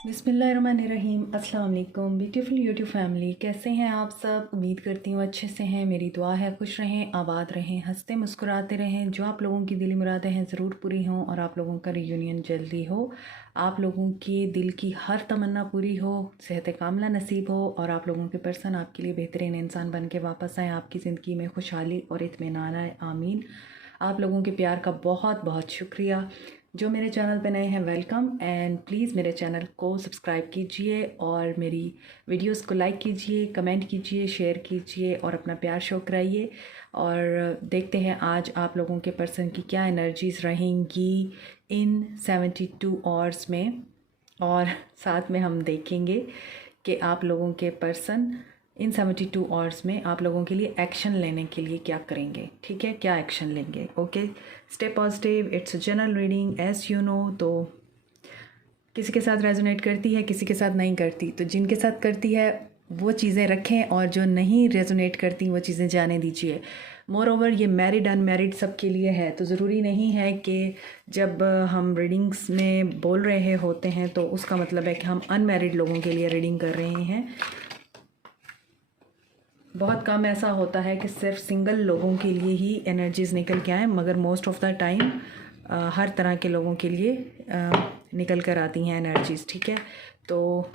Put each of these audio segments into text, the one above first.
बिस्मिल्लाहिर्रहमानिर्रहीम। अस्सलाम वालेकुम ब्यूटीफुल यूट्यूब फैमिली, कैसे हैं आप सब। उम्मीद करती हूँ अच्छे से हैं। मेरी दुआ है खुश रहें, आबाद रहें, हंसते मुस्कुराते रहें। जो आप लोगों की दिली मुरादें हैं ज़रूर पूरी हों और आप लोगों का रियूनियन जल्दी हो। आप लोगों के दिल की हर तमन्ना पूरी हो, सेहत कामला नसीब हो और आप लोगों के पर्सन आपके लिए बेहतरीन इंसान बन के वापस आए, आपकी ज़िंदगी में खुशहाली और इत्मीनान आए। आमीन। आप लोगों के प्यार का बहुत बहुत शुक्रिया। जो मेरे चैनल पे नए हैं, वेलकम एंड प्लीज़ मेरे चैनल को सब्सक्राइब कीजिए और मेरी वीडियोस को लाइक कीजिए, कमेंट कीजिए, शेयर कीजिए और अपना प्यार शो कराइए। और देखते हैं आज आप लोगों के पर्सन की क्या एनर्जीज़ रहेंगी इन 72 आवर्स में। और साथ में हम देखेंगे कि आप लोगों के पर्सन इन 72 आवर्स में आप लोगों के लिए एक्शन लेने के लिए क्या करेंगे। ठीक है, क्या एक्शन लेंगे। Okay, stay positive. It's general reading as you know. तो किसी के साथ रेजोनेट करती है, किसी के साथ नहीं करती। तो जिनके साथ करती है वो चीज़ें रखें और जो नहीं रेजोनेट करती वो चीज़ें जाने दीजिए। मोर ओवर ये मैरिड अनमैरिड सब के लिए है। तो ज़रूरी नहीं है कि जब हम रीडिंग्स में बोल रहे होते हैं तो उसका मतलब है कि हम अनमैरिड लोगों के लिए रीडिंग कर रहे हैं। बहुत कम ऐसा होता है कि सिर्फ सिंगल लोगों के लिए ही एनर्जीज़ निकल के आए, मगर मोस्ट ऑफ़ द टाइम हर तरह के लोगों के लिए निकल कर आती हैं एनर्जीज़। ठीक है, तो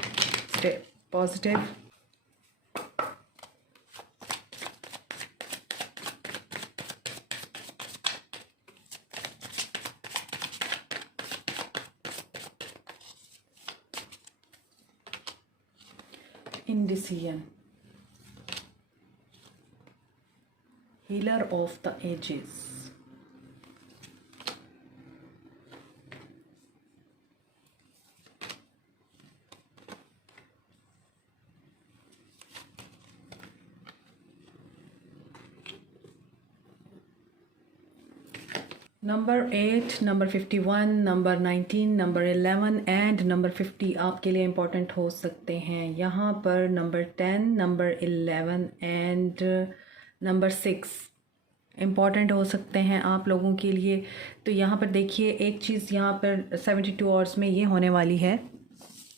stay positive. Indecision, healer of the ages, number 8, number 51, number 19, number 11 and number 50 आपके लिए इम्पोर्टेंट हो सकते हैं। यहाँ पर number 10, number 11 and number 6 important हो सकते हैं आप लोगों के लिए। तो यहाँ पर देखिए, एक चीज़ यहाँ पर 72 आवर्स में ये होने वाली है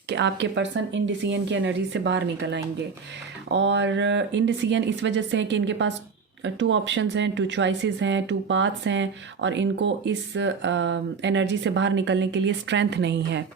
कि आपके पर्सन इनडिसीजन की एनर्जी से बाहर निकल आएंगे। और इनडिसीजन इस वजह से है कि इनके पास 2 ऑप्शंस हैं, 2 चॉइसेस हैं, 2 पाथ्स हैं और इनको इस एनर्जी से बाहर निकलने के लिए स्ट्रेंथ नहीं है।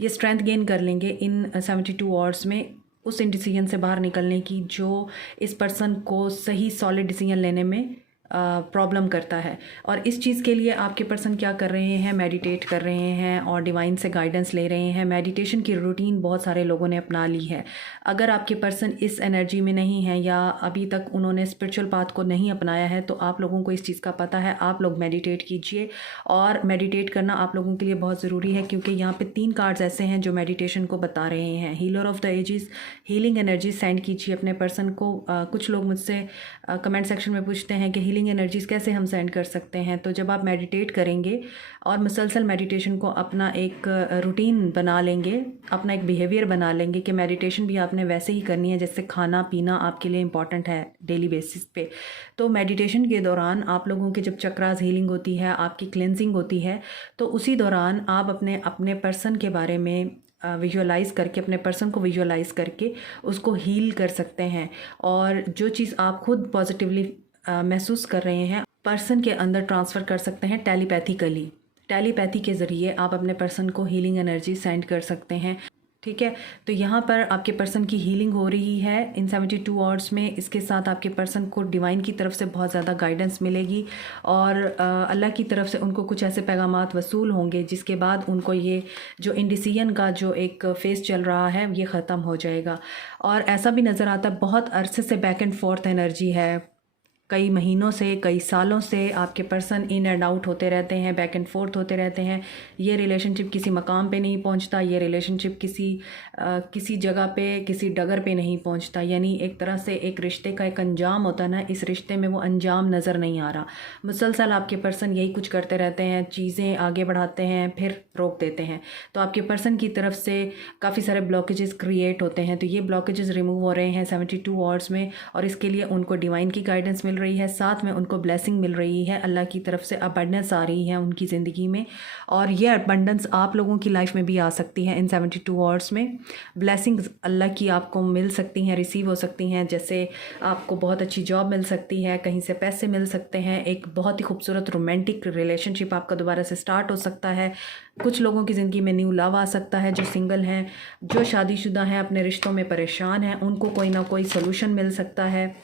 ये स्ट्रेंथ गेन कर लेंगे इन 72 आवर्स में, उस इनडिसीजन से बाहर निकलने की जो इस पर्सन को सही सॉलिड डिसीजन लेने में प्रॉब्लम करता है। और इस चीज़ के लिए आपके पर्सन क्या कर रहे हैं, मेडिटेट कर रहे हैं और डिवाइन से गाइडेंस ले रहे हैं। मेडिटेशन की रूटीन बहुत सारे लोगों ने अपना ली है। अगर आपके पर्सन इस एनर्जी में नहीं है या अभी तक उन्होंने स्पिरिचुअल पाथ को नहीं अपनाया है तो आप लोगों को इस चीज़ का पता है। आप लोग मेडिटेट कीजिए और मेडिटेट करना आप लोगों के लिए बहुत ज़रूरी है, क्योंकि यहाँ पर 3 कार्ड्स ऐसे हैं जो मेडिटेशन को बता रहे हैं। Healer of the ages, healing energy send कीजिए अपने पर्सन को। कुछ लोग मुझसे कमेंट सेक्शन में पूछते हैं कि हीलिंग एनर्जीज़ कैसे हम सेंड कर सकते हैं। तो जब आप मेडिटेट करेंगे और मुसलसल मेडिटेशन को अपना एक रूटीन बना लेंगे, अपना एक बिहेवियर बना लेंगे कि मेडिटेशन भी आपने वैसे ही करनी है जैसे खाना पीना आपके लिए इंपॉर्टेंट है डेली बेसिस पे। तो मेडिटेशन के दौरान आप लोगों के जब चक्रास हीलिंग होती है, आपकी क्लेंजिंग होती है, तो उसी दौरान आप अपने अपने पर्सन के बारे में विजुअलाइज़ करके, अपने पर्सन को विजुअलाइज़ करके उसको हील कर सकते हैं। और जो चीज़ आप खुद पॉजिटिवली महसूस कर रहे हैं पर्सन के अंदर ट्रांसफ़र कर सकते हैं टेलीपैथिकली। टेलीपैथी के ज़रिए आप अपने पर्सन को हीलिंग एनर्जी सेंड कर सकते हैं। ठीक है, तो यहाँ पर आपके पर्सन की हीलिंग हो रही है इन 72 आवर्स में। इसके साथ आपके पर्सन को डिवाइन की तरफ से बहुत ज़्यादा गाइडेंस मिलेगी और अल्लाह की तरफ से उनको कुछ ऐसे पैगामात वसूल होंगे जिसके बाद उनको ये जो इंडिसीजन का जो एक फेज़ चल रहा है ये ख़त्म हो जाएगा। और ऐसा भी नज़र आता है बहुत अरसे से बैक एंड फोर्थ एनर्जी है, कई महीनों से, कई सालों से आपके पर्सन इन एंड आउट होते रहते हैं, बैक एंड फोर्थ होते रहते हैं। ये रिलेशनशिप किसी मकाम पे नहीं पहुंचता, ये रिलेशनशिप किसी जगह पे, किसी डगर पे नहीं पहुंचता। यानी एक तरह से एक रिश्ते का एक अंजाम होता है ना, इस रिश्ते में वो अंजाम नज़र नहीं आ रहा। मुसलसल आपके पर्सन यही कुछ करते रहते हैं, चीज़ें आगे बढ़ाते हैं फिर रोक देते हैं। तो आपके पर्सन की तरफ से काफ़ी सारे ब्लॉकेजेस क्रिएट होते हैं। तो ये ब्लॉकेजेस रिमूव हो रहे हैं 72 आवर्स में और इसके लिए उनको डिवाइन की गाइडेंस मिल रही है, साथ में उनको ब्लेसिंग मिल रही है, अल्लाह की तरफ से अबंडेंस आ रही है उनकी ज़िंदगी में, और ये अबंडेंस आप लोगों की लाइफ में भी आ सकती है। इन 72 आवर्स में ब्लेसिंग्स अल्लाह की आपको मिल सकती हैं, रिसीव हो सकती हैं। जैसे आपको बहुत अच्छी जॉब मिल सकती है, कहीं से पैसे मिल सकते हैं, एक बहुत ही खूबसूरत रोमांटिक रिलेशनशिप आपका दोबारा से स्टार्ट हो सकता है। कुछ लोगों की ज़िंदगी में न्यू लव आ सकता है। जो सिंगल हैं, जो शादीशुदा हैं, अपने रिश्तों में परेशान हैं, उनको कोई ना कोई सलूशन मिल सकता है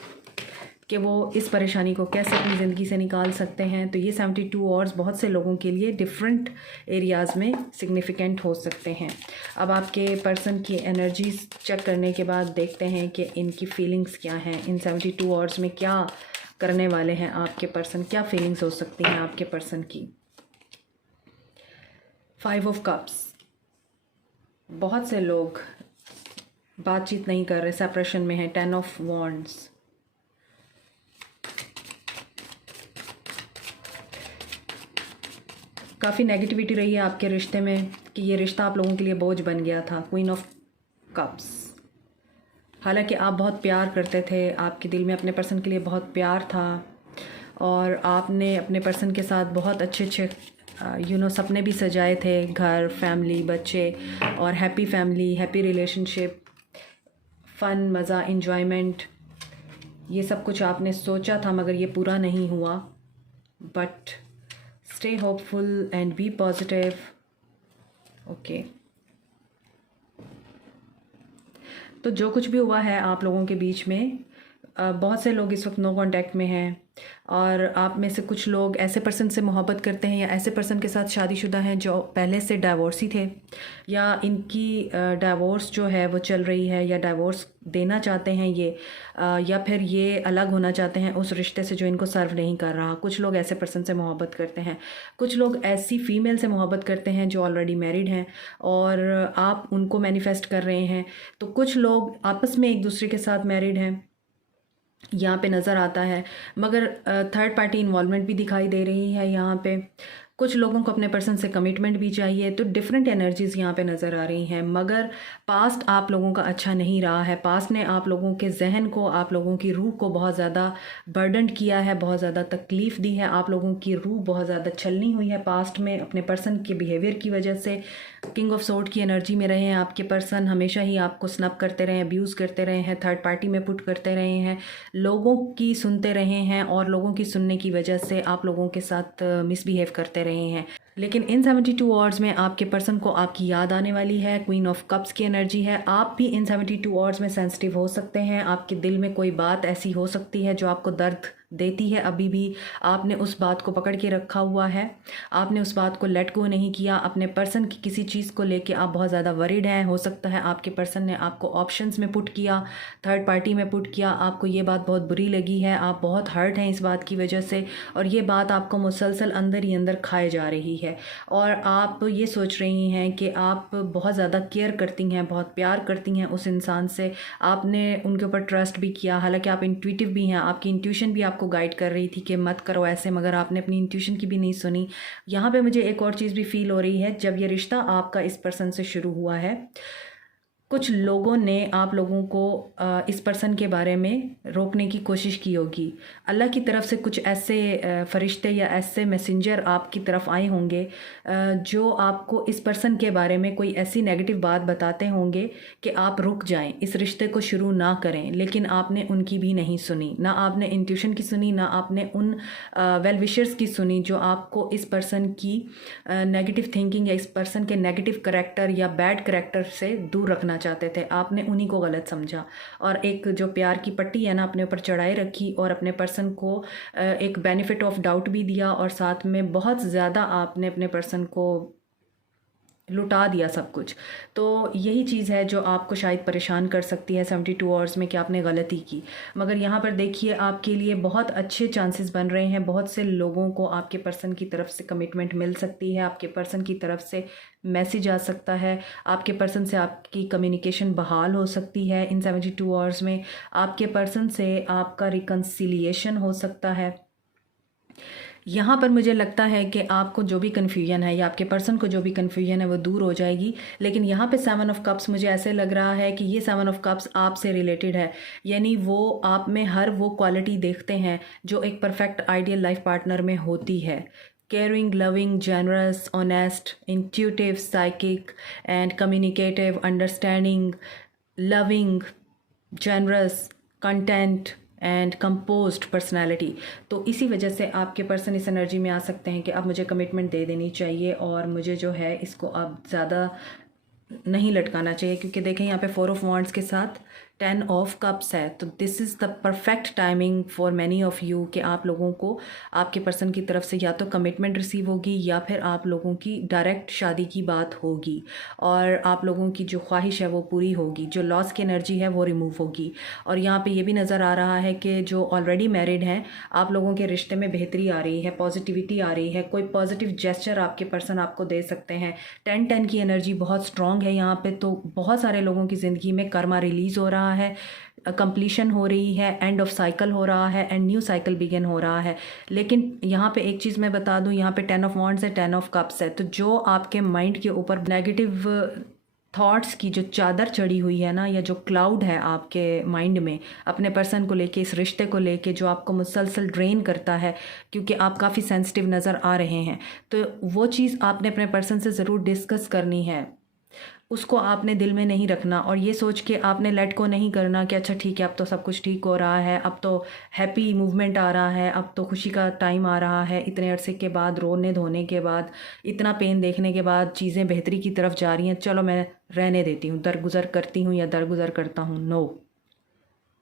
कि वो इस परेशानी को कैसे अपनी ज़िंदगी से निकाल सकते हैं। तो ये 72 आवर्स बहुत से लोगों के लिए डिफरेंट एरियाज़ में सिग्निफिकेंट हो सकते हैं। अब आपके पर्सन की एनर्जीज चेक करने के बाद देखते हैं कि इनकी फीलिंग्स क्या हैं। इन 72 आवर्स में क्या करने वाले हैं आपके पर्सन, क्या फीलिंग्स हो सकती हैं आपके पर्सन की। 5 ऑफ कप्स, बहुत से लोग बातचीत नहीं कर रहे, सेपरेशन में है। 10 ऑफ वॉन्ड्स, काफ़ी नेगेटिविटी रही है आपके रिश्ते में कि ये रिश्ता आप लोगों के लिए बोझ बन गया था। क्वीन ऑफ कप्स, हालांकि आप बहुत प्यार करते थे, आपके दिल में अपने पर्सन के लिए बहुत प्यार था, और आपने अपने पर्सन के साथ बहुत अच्छे अच्छे सपने भी सजाए थे, घर, फैमिली, बच्चे और हैप्पी फैमिली, हैप्पी रिलेशनशिप, फ़न, मज़ा, इन्जॉयमेंट, ये सब कुछ आपने सोचा था, मगर ये पूरा नहीं हुआ। But stay hopeful and be positive. Okay, तो जो कुछ भी हुआ है आप लोगों के बीच में, बहुत से लोग इस वक्त नो कांटेक्ट में हैं, और आप में से कुछ लोग ऐसे पर्सन से मोहब्बत करते हैं या ऐसे पर्सन के साथ शादीशुदा हैं जो पहले से डाइवोर्सी थे, या इनकी डाइवोर्स जो है वो चल रही है, या डाइवोर्स देना चाहते हैं ये, या फिर ये अलग होना चाहते हैं उस रिश्ते से जो इनको सर्व नहीं कर रहा। कुछ लोग ऐसे पर्सन से मोहब्बत करते हैं, कुछ लोग ऐसी फ़ीमेल से मोहब्बत करते हैं जो ऑलरेडी मैरिड हैं और आप उनको मैनिफेस्ट कर रहे हैं। तो कुछ लोग आपस में एक दूसरे के साथ मैरिड हैं, यहाँ पे नज़र आता है, मगर थर्ड पार्टी इन्वॉल्वमेंट भी दिखाई दे रही है यहाँ पे। कुछ लोगों को अपने पर्सन से कमिटमेंट भी चाहिए। तो डिफरेंट एनर्जीज़ यहाँ पे नज़र आ रही हैं, मगर पास्ट आप लोगों का अच्छा नहीं रहा है। पास्ट ने आप लोगों के जहन को, आप लोगों की रूह को बहुत ज़्यादा बर्डन किया है, बहुत ज़्यादा तकलीफ़ दी है। आप लोगों की रूह बहुत ज़्यादा छलनी हुई है पास्ट में अपने पर्सन के बिहेवियर की वजह से। किंग ऑफ सोर्ड की एनर्जी में रहे हैं आपके पर्सन, हमेशा ही आपको स्नप करते रहे हैं, अब्यूज़ करते रहे हैं, थर्ड पार्टी में पुट करते रहे हैं, लोगों की सुनते रहे हैं, और लोगों की सुनने की वजह से आप लोगों के साथ मिसबिहेव करते रहे हैं। लेकिन इन 72 आवर्स में आपके पर्सन को आपकी याद आने वाली है। क्वीन ऑफ कप्स की एनर्जी है। आप भी इन 72 आवर्स में सेंसिटिव हो सकते हैं। आपके दिल में कोई बात ऐसी हो सकती है जो आपको दर्द देती है, अभी भी आपने उस बात को पकड़ के रखा हुआ है, आपने उस बात को लेट गो नहीं किया। अपने पर्सन की किसी चीज़ को लेके आप बहुत ज़्यादा वरीड हैं। हो सकता है आपके पर्सन ने आपको ऑप्शंस में पुट किया, थर्ड पार्टी में पुट किया, आपको ये बात बहुत बुरी लगी है, आप बहुत हर्ट हैं इस बात की वजह से, और ये बात आपको मुसलसल अंदर ही अंदर खाए जा रही है। और आप ये सोच रही हैं कि आप बहुत ज़्यादा केयर करती हैं, बहुत प्यार करती हैं उस इंसान से, आपने उनके ऊपर ट्रस्ट भी किया, हालांकि आप इंट्यूटिव भी हैं, आपकी इंट्यूशन भी आपको गाइड कर रही थी कि मत करो ऐसे, मगर आपने अपनी इंट्यूशन की भी नहीं सुनी। यहाँ पे मुझे एक और चीज़ भी फील हो रही है, जब ये रिश्ता आपका इस पर्सन से शुरू हुआ है, कुछ लोगों ने आप लोगों को इस पर्सन के बारे में रोकने की कोशिश की होगी। अल्लाह की तरफ से कुछ ऐसे फरिश्ते या ऐसे मैसेंजर आपकी तरफ आए होंगे जो आपको इस पर्सन के बारे में कोई ऐसी नेगेटिव बात बताते होंगे कि आप रुक जाएं, इस रिश्ते को शुरू ना करें। लेकिन आपने उनकी भी नहीं सुनी, ना आपने इंट्यूशन की सुनी, ना आपने उन वेल विशर्स की सुनी जो आपको इस पर्सन की नेगेटिव थिंकिंग या इस पर्सन के नेगेटिव करेक्टर या बैड करेक्टर से दूर रखना चाहते थे। आपने उन्हीं को गलत समझा और एक जो प्यार की पट्टी है ना अपने ऊपर चढ़ाए रखी, और अपने पर्सन को एक बेनिफिट ऑफ डाउट भी दिया, और साथ में बहुत ज़्यादा आपने अपने पर्सन को लुटा दिया सब कुछ। तो यही चीज़ है जो आपको शायद परेशान कर सकती है 72 आवर्स में कि आपने गलती की। मगर यहाँ पर देखिए आपके लिए बहुत अच्छे चांसेस बन रहे हैं। बहुत से लोगों को आपके पर्सन की तरफ से कमिटमेंट मिल सकती है, आपके पर्सन की तरफ से मैसेज आ सकता है, आपके पर्सन से आपकी कम्युनिकेशन बहाल हो सकती है। इन 72 आवर्स में आपके पर्सन से आपका रिकन्सिलिएशन हो सकता है। यहाँ पर मुझे लगता है कि आपको जो भी कन्फ्यूजन है या आपके पर्सन को जो भी कन्फ्यूजन है वो दूर हो जाएगी। लेकिन यहाँ पे 7 ऑफ कप्स मुझे ऐसे लग रहा है कि ये 7 ऑफ कप्स आपसे रिलेटेड है, यानी वो आप में हर वो क्वालिटी देखते हैं जो एक परफेक्ट आइडियल लाइफ पार्टनर में होती है। caring, loving, generous, honest, intuitive, psychic and communicative, understanding, loving, generous, content and composed personality. तो इसी वजह से आपके पर्सन इस एनर्जी में आ सकते हैं कि अब मुझे कमिटमेंट दे देनी चाहिए और मुझे जो है इसको अब ज़्यादा नहीं लटकाना चाहिए, क्योंकि देखें यहाँ पे 4 ऑफ वॉन्ड्स के साथ 10 ऑफ कप्स है। तो this is the perfect timing for many of you कि आप लोगों को आपके पर्सन की तरफ से या तो कमिटमेंट रिसीव होगी या फिर आप लोगों की डायरेक्ट शादी की बात होगी और आप लोगों की जो ख्वाहिश है वो पूरी होगी, जो लॉस की एनर्जी है वो रिमूव होगी। और यहाँ पे ये भी नज़र आ रहा है कि जो ऑलरेडी मैरिड हैं आप लोगों के रिश्ते में बेहतरी आ रही है, पॉजिटिविटी आ रही है, कोई पॉजिटिव जेस्चर आपके पर्सन आपको दे सकते हैं। 10-10 की एनर्जी बहुत स्ट्रॉन्ग है यहाँ पे। तो बहुत सारे लोगों की ज़िंदगी में कर्मा रिलीज़ हो रहा है, कंप्लीशन हो रही है, एंड ऑफ साइकिल हो रहा है एंड न्यू साइकिल बिगिन हो रहा है। लेकिन यहाँ पे एक चीज़ मैं बता दूँ, यहाँ पे 10 ऑफ वॉन्ड्स है, 10 ऑफ कप्स है। तो जो आपके माइंड के ऊपर नेगेटिव थॉट्स की जो चादर चढ़ी हुई है ना, या जो क्लाउड है आपके माइंड में अपने पर्सन को लेके, इस रिश्ते को लेके, जो आपको मुसलसल ड्रेन करता है क्योंकि आप काफ़ी सेंसिटिव नज़र आ रहे हैं, तो वो चीज़ आपने अपने पर्सन से ज़रूर डिस्कस करनी है। उसको आपने दिल में नहीं रखना और ये सोच के आपने लेट को नहीं करना कि अच्छा ठीक है अब तो सब कुछ ठीक हो रहा है, अब तो हैप्पी मूवमेंट आ रहा है, अब तो खुशी का टाइम आ रहा है, इतने अरसे के बाद, रोने धोने के बाद, इतना पेन देखने के बाद चीज़ें बेहतरी की तरफ जा रही हैं, चलो मैं रहने देती हूँ, दरगुजर करती हूँ या दरगुजर करता हूँ। No,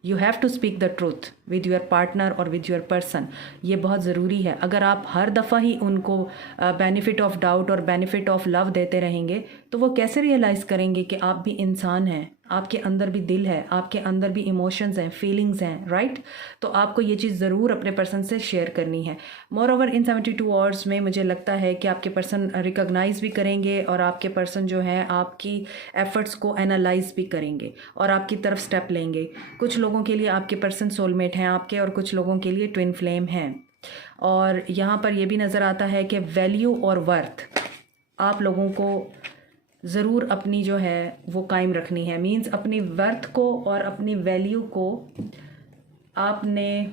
you have to speak the truth with your partner और विद योर पर्सन। ये बहुत ज़रूरी है। अगर आप हर दफ़ा ही उनको बेनिफिट ऑफ डाउट और बेनिफिट ऑफ लव देते रहेंगे तो वो कैसे रियलाइज़ करेंगे कि आप भी इंसान हैं, आपके अंदर भी दिल है, आपके अंदर भी इमोशंस हैं, फीलिंग्स हैं, राइट? तो आपको ये चीज़ ज़रूर अपने पर्सन से शेयर करनी है। मोर ओवर इन 72 आवर्स में मुझे लगता है कि आपके पर्सन रिकॉग्नाइज़ भी करेंगे और आपके पर्सन जो है आपकी एफ़र्ट्स को एनालाइज भी करेंगे और आपकी तरफ स्टेप लेंगे। कुछ लोगों के लिए आपके पर्सन सोलमेट हैं आपके और कुछ लोगों के लिए ट्विन फ्लेम हैं। और यहाँ पर यह भी नज़र आता है कि वैल्यू और वर्थ आप लोगों को ज़रूर अपनी जो है वो कायम रखनी है। मींस अपनी वर्थ को और अपनी वैल्यू को आपने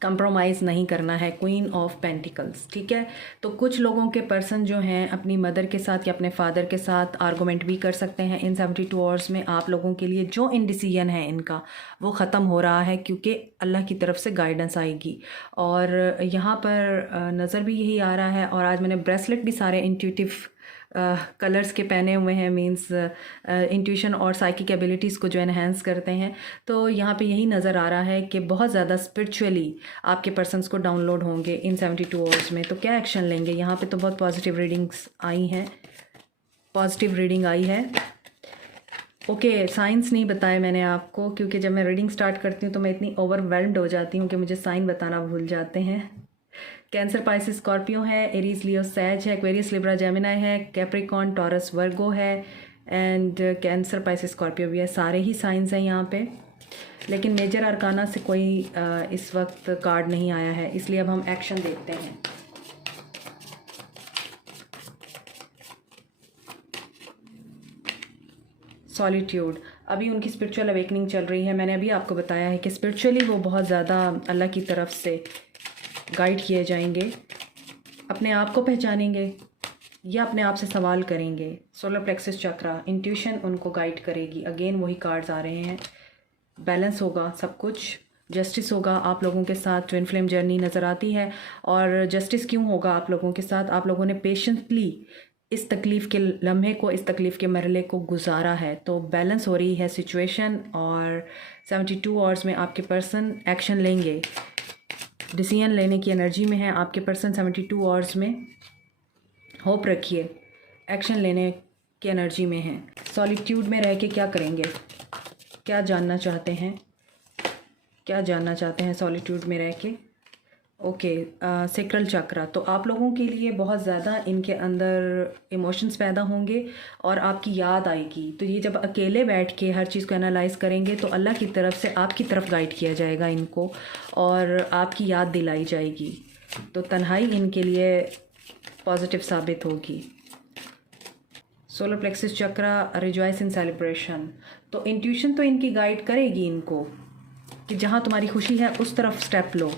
कंप्रोमाइज़ नहीं करना है। क्वीन ऑफ पेंटिकल्स, ठीक है? तो कुछ लोगों के पर्सन जो हैं अपनी मदर के साथ या अपने फादर के साथ आर्गूमेंट भी कर सकते हैं। इन 72 आवर्स में आप लोगों के लिए जो इनडिसीजन है इनका वो ख़त्म हो रहा है क्योंकि अल्लाह की तरफ से गाइडेंस आएगी। और यहाँ पर नज़र भी यही आ रहा है। और आज मैंने ब्रेसलेट भी सारे इंट्यूटिव कलर्स के पहने हुए हैं, मींस इंट्यूशन और साइकिक एबिलिटीज़ को जो एनहेंस करते हैं। तो यहाँ पे यही नज़र आ रहा है कि बहुत ज़्यादा स्पिरिचुअली आपके पर्सन्स को डाउनलोड होंगे इन 72 आवर्स में। तो क्या एक्शन लेंगे? यहाँ पे तो बहुत पॉजिटिव रीडिंग्स आई हैं, पॉजिटिव रीडिंग आई है। ओके, साइंस नहीं बताए मैंने आपको क्योंकि जब मैं रीडिंग स्टार्ट करती हूँ तो मैं इतनी ओवरवेल्म्ड हो जाती हूँ कि मुझे साइन बताना भूल जाते हैं। कैंसर, पाइसिस, स्कॉर्पियो है, एरीज, लियो, सैज है, एक्वेरियस, लिब्रा, जेमिनाई है, कैप्रिकॉर्न, टॉरस, वर्गो है एंड कैंसर, पाइसिस, स्कॉर्पियो भी है। सारे ही साइंस हैं यहाँ पे, लेकिन मेजर अरकाना से कोई इस वक्त कार्ड नहीं आया है, इसलिए अब हम एक्शन देखते हैं। सॉलिट्यूड, अभी उनकी स्पिरिचुअल अवेकनिंग चल रही है। मैंने अभी आपको बताया है कि स्पिरिचुअली वो बहुत ज़्यादा अल्लाह की तरफ से गाइड किए जाएंगे, अपने आप को पहचानेंगे या अपने आप से सवाल करेंगे। सोलर प्लेक्सस चक्रा, इंट्यूशन उनको गाइड करेगी। अगेन वही कार्ड्स आ रहे हैं, बैलेंस होगा सब कुछ, जस्टिस होगा आप लोगों के साथ। ट्विन फ्लेम जर्नी नज़र आती है। और जस्टिस क्यों होगा आप लोगों के साथ? आप लोगों ने पेशेंटली इस तकलीफ़ के लम्हे को, इस तकलीफ़ के मरहले को गुजारा है, तो बैलेंस हो रही है सिचुएशन। और 72 आवर्स में आपके पर्सन एक्शन लेंगे, डिसीजन लेने की एनर्जी में है आपके पर्सन। 72 आवर्स में होप रखिए, एक्शन लेने की एनर्जी में है। सॉलिट्यूड में रह के क्या करेंगे, क्या जानना चाहते हैं, क्या जानना चाहते हैं सॉलिट्यूड में रह के? ओके, सेक्रल चक्रा, तो आप लोगों के लिए बहुत ज़्यादा इनके अंदर इमोशंस पैदा होंगे और आपकी याद आएगी। तो ये जब अकेले बैठ के हर चीज़ को एनालाइज करेंगे तो अल्लाह की तरफ से आपकी तरफ गाइड किया जाएगा इनको और आपकी याद दिलाई जाएगी। तो तन्हाई इनके लिए पॉजिटिव साबित होगी। सोलर प्लेक्सस चक्रा, रिजॉइस इन सेलिब्रेशन। तो इंट्यूशन तो इनकी गाइड करेगी इनको कि जहाँ तुम्हारी खुशी है उस तरफ स्टेप लो।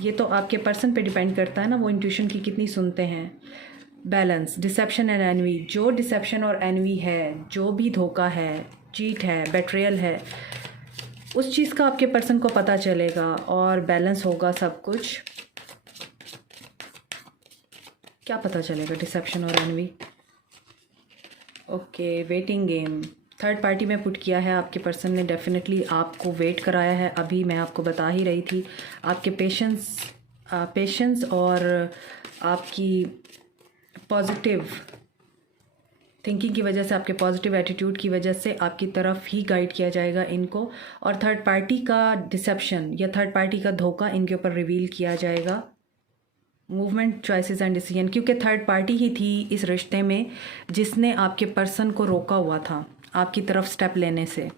ये तो आपके पर्सन पे डिपेंड करता है ना, वो इंट्यूशन की कितनी सुनते हैं। Balance, deception and envy. जो डिसेप्शन और एनवी है, जो भी धोखा है, चीट है, बेट्रियल है, उस चीज़ का आपके पर्सन को पता चलेगा और बैलेंस होगा सब कुछ। क्या पता चलेगा डिसेप्शन और envy? Okay, waiting game. Third party में पुट किया है आपके पर्सन ने, डेफिनेटली आपको वेट कराया है। अभी मैं आपको बता ही रही थी, आपके पेशेंस और आपकी पॉजिटिव थिंकिंग की वजह से, आपके पॉजिटिव एटीट्यूड की वजह से आपकी तरफ ही गाइड किया जाएगा इनको। और थर्ड पार्टी का डिसेप्शन या थर्ड पार्टी का धोखा इनके ऊपर रिवील किया जाएगा। मूवमेंट, चॉइसेस एंड डिसीजन, क्योंकि थर्ड पार्टी ही थी इस रिश्ते में जिसने आपके पर्सन को रोका हुआ था आपकी तरफ स्टेप लेने से।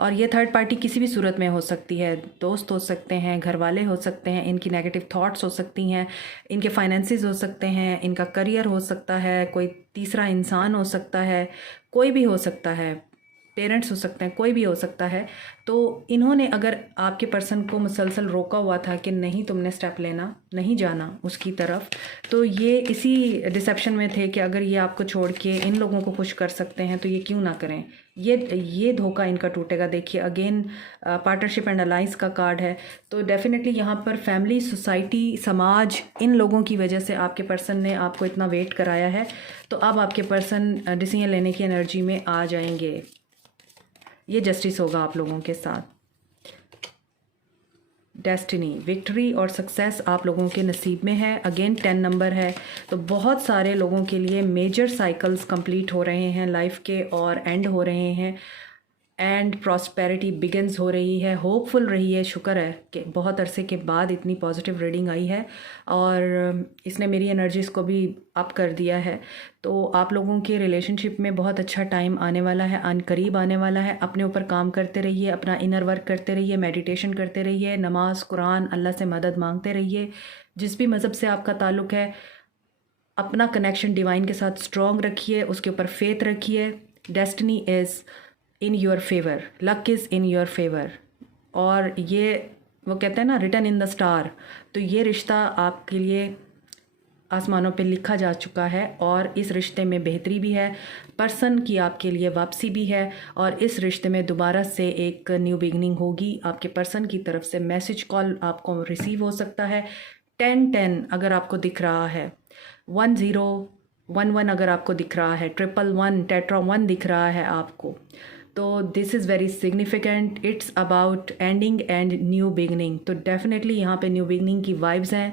और ये थर्ड पार्टी किसी भी सूरत में हो सकती है, दोस्त हो सकते हैं, घर वाले हो सकते हैं, इनकी नेगेटिव थॉट्स हो सकती हैं, इनके फाइनेंसेस हो सकते हैं, इनका करियर हो सकता है, कोई तीसरा इंसान हो सकता है, कोई भी हो सकता है, पेरेंट्स हो सकते हैं, कोई भी हो सकता है। तो इन्होंने अगर आपके पर्सन को मुसलसल रोका हुआ था कि नहीं तुमने स्टेप लेना, नहीं जाना उसकी तरफ, तो ये इसी डिसेप्शन में थे कि अगर ये आपको छोड़ के इन लोगों को खुश कर सकते हैं तो ये क्यों ना करें। ये धोखा इनका टूटेगा। देखिए अगेन पार्टनरशिप एंड अलाइंस का कार्ड है, तो डेफिनेटली यहाँ पर फैमिली, सोसाइटी, समाज, इन लोगों की वजह से आपके पर्सन ने आपको इतना वेट कराया है। तो अब आपके पर्सन डिसीजन लेने की एनर्जी में आ जाएंगे। ये जस्टिस होगा आप लोगों के साथ। डेस्टिनी, विक्ट्री और सक्सेस आप लोगों के नसीब में है। अगेन 10 नंबर है, तो बहुत सारे लोगों के लिए मेजर साइकिल्स कंप्लीट हो रहे हैं लाइफ के और एंड हो रहे हैं एंड प्रॉस्पेरिटी बिगिंस हो रही है। होपफुल रही है, शुक्र है कि बहुत अरसे के बाद इतनी पॉजिटिव रीडिंग आई है और इसने मेरी एनर्जीज़ को भी अप कर दिया है। तो आप लोगों के रिलेशनशिप में बहुत अच्छा टाइम आने वाला है, अनकरीब आने वाला है। अपने ऊपर काम करते रहिए, अपना इनर वर्क करते रहिए, मेडिटेशन करते रहिए, नमाज, कुरान, अल्लाह से मदद मांगते रहिए। जिस भी मज़हब से आपका ताल्लुक़ है, अपना कनेक्शन डिवाइन के साथ स्ट्रॉन्ग रखिए, उसके ऊपर फेथ रखिए। Destiny is in your favour, luck is in your favour. और ये वो कहते हैं ना, रिटन इन द स्टार। तो ये रिश्ता आपके लिए आसमानों पे लिखा जा चुका है और इस रिश्ते में बेहतरी भी है, पर्सन की आपके लिए वापसी भी है और इस रिश्ते में दोबारा से एक न्यू बिगनिंग होगी। आपके पर्सन की तरफ से मैसेज कॉल आपको रिसीव हो सकता है। 1010 अगर आपको दिख रहा है, 1011 अगर आपको दिख रहा है, 111, टेट्रा 1 दिख रहा है आपको, तो this is very significant. It's about ending and new beginning. तो डेफिनेटली यहाँ पे न्यू बिगनिंग की वाइब्स हैं।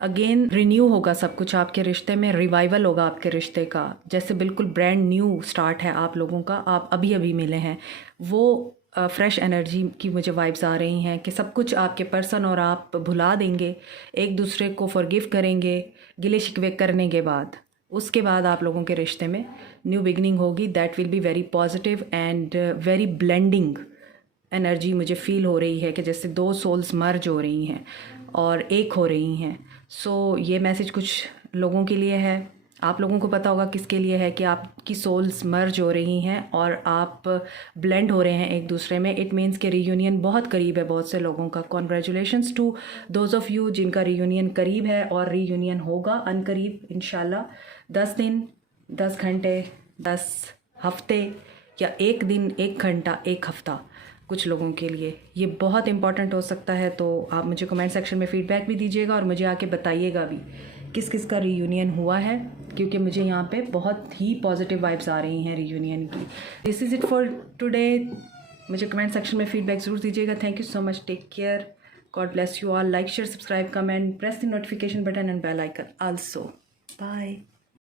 अगेन रिन्यू होगा सब कुछ आपके रिश्ते में, रिवाइवल होगा आपके रिश्ते का, जैसे बिल्कुल ब्रांड न्यू स्टार्ट है आप लोगों का। आप अभी अभी मिले हैं, वो फ्रेश एनर्जी की मुझे वाइब्स आ रही हैं कि सब कुछ आपके पर्सन और आप भुला देंगे, एक दूसरे को फॉरगिव करेंगे गिले शिकवे करने के बाद। उसके बाद आप लोगों के रिश्ते में न्यू बिगनिंग होगी। That will be very positive and very blending energy मुझे फील हो रही है कि जैसे दो सोल्स मर्ज हो रही हैं और एक हो रही हैं। सो ये मैसेज कुछ लोगों के लिए है, आप लोगों को पता होगा किसके लिए है, कि आपकी सोल्स मर्ज हो रही हैं और आप ब्लेंड हो रहे हैं एक दूसरे में। इट मीन्स कि रीयूनियन बहुत करीब है बहुत से लोगों का। Congratulations to those of you जिनका रीयूनियन करीब है और रीयूनियन होगा अनकरीब इंशाल्लाह। 10 दिन, 10 घंटे, 10 हफ्ते या 1 दिन, 1 घंटा, 1 हफ्ता कुछ लोगों के लिए ये बहुत इंपॉर्टेंट हो सकता है। तो आप मुझे कमेंट सेक्शन में फ़ीडबैक भी दीजिएगा और मुझे आके बताइएगा भी किस किस का रीयूनियन हुआ है, क्योंकि मुझे यहाँ पे बहुत ही पॉजिटिव वाइब्स आ रही हैं रीयूनियन की। This is it for today. मुझे कमेंट सेक्शन में फ़ीडबैक ज़रूर दीजिएगा। Thank you so much, take care, God bless you all. Like, share, subscribe, comment, press the notification button and bell icon also. Bye.